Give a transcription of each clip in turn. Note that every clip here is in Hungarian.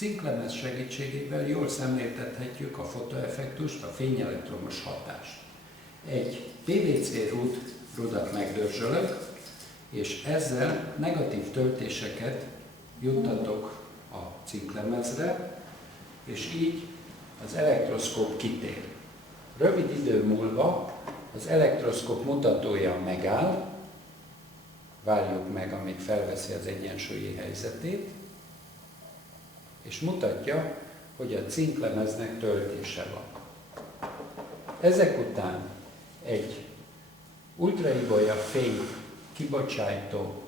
cinklemez segítségével jól szemléltethetjük a fotoeffektust, a fényelektromos hatást. Egy PVC rudat megdörzsölök, és ezzel negatív töltéseket juttatok a cinklemezre, és így az elektroszkóp kitér. Rövid idő múlva az elektroszkóp mutatója megáll, várjuk meg, amíg felveszi az egyensúlyi helyzetét, és mutatja, hogy a cinklemeznek töltése van. Ezek után egy ultraibolya fény kibocsátó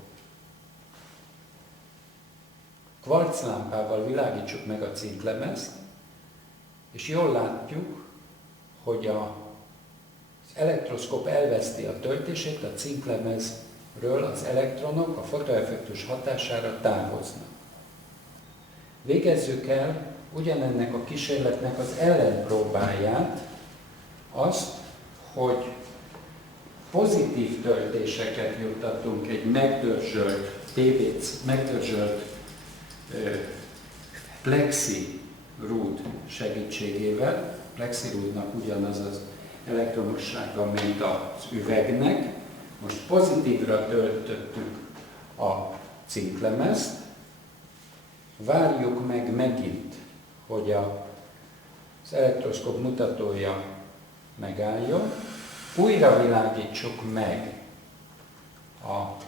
kvarclámpával világítsuk meg a cinklemezt, és jól látjuk, hogy az elektroszkóp elveszti a töltését, a cinklemezről az elektronok a fotoeffektus hatására távoznak. Végezzük el ugyanennek a kísérletnek az ellenpróbáját, azt, hogy pozitív töltéseket juttatunk egy megdörzsölt plexi rúd segítségével. Plexi rúdnak ugyanaz az elektromossága, mint az üvegnek. Most pozitívra töltöttük a cinklemezt, várjuk meg megint, hogy az elektroszkóp mutatója megálljon, újra világítsuk meg a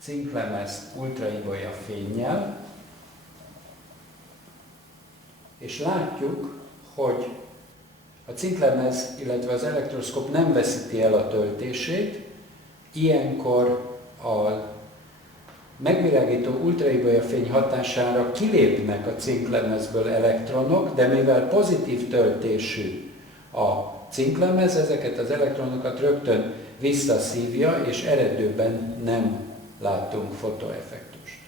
cinklemez ultraibolya fénnyel, és látjuk, hogy a cinklemez, illetve az elektroszkóp nem veszíti el a töltését, ilyenkor a megvilágító ultraibolya fény hatására kilépnek a cinklemezből elektronok, de mivel pozitív töltésű a cinklemez, ezeket az elektronokat rögtön visszaszívja, és eredőben nem látunk fotoeffektust.